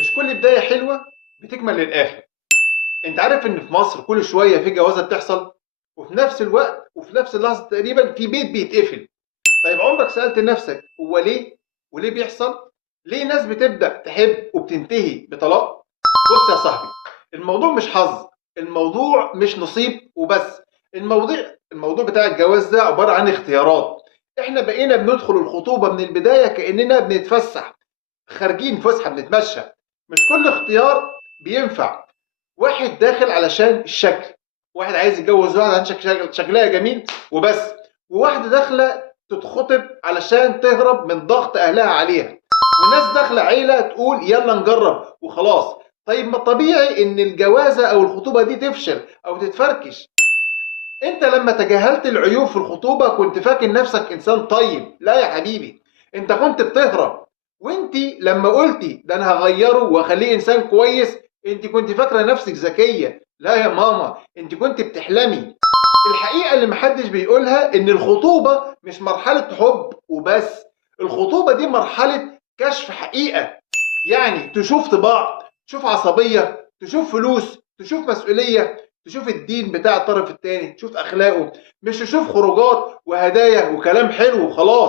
مش كل بداية حلوة بتكمل للآخر. انت عارف ان في مصر كل شوية في جوازة بتحصل، وفي نفس الوقت وفي نفس اللحظة تقريبا في بيت بيتقفل. طيب عمرك سألت نفسك هو ليه؟ وليه بيحصل؟ ليه ناس بتبدأ تحب وبتنتهي بطلاق؟ بص يا صاحبي، الموضوع مش حظ، الموضوع مش نصيب وبس. الموضوع الموضوع بتاع الجواز ده عبارة عن اختيارات. احنا بقينا بندخل الخطوبة من البداية كأننا بنتفسح، خارجين فسحة بنتمشى. مش كل اختيار بينفع. واحد داخل علشان الشكل، واحد عايز يتجوز واحد عشان شكلها جميل وبس، وواحدة داخلة تتخطب علشان تهرب من ضغط أهلها عليها، وناس داخلة عيلة تقول يلا نجرب وخلاص. طيب ما طبيعي إن الجوازة أو الخطوبة دي تفشل أو تتفركش. انت لما تجاهلت العيوب في الخطوبة كنت فاكر نفسك انسان طيب. لا يا حبيبي، انت كنت بتهرب. وانت لما قلتي ده انا هغيره واخليه انسان كويس، انت كنت فاكرة نفسك ذكية. لا يا ماما، انت كنت بتحلمي. الحقيقة اللي محدش بيقولها ان الخطوبة مش مرحلة حب وبس. الخطوبة دي مرحلة كشف حقيقة. يعني تشوف طباع، تشوف عصبية، تشوف فلوس، تشوف مسؤولية، تشوف الدين بتاع الطرف التاني، تشوف اخلاقه. مش تشوف خروجات وهدايا وكلام حلو وخلاص.